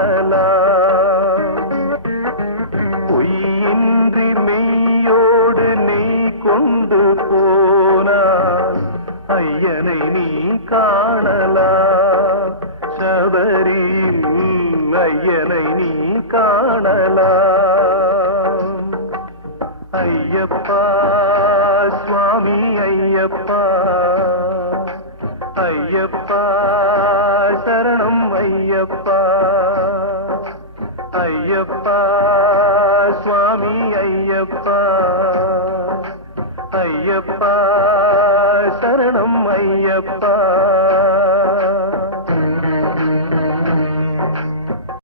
காணலாம். பொய்யின்றி மெய்யோடு நீ கொண்டு போனால் ஐயனை நீ காணலாம். சபரியில் ஐயனை நீ காணலாம். ஐயப்பா சுவாமி ஐயப்பா, ஐயப்பா சரணம் ஐயப்பா, ஐயப்பா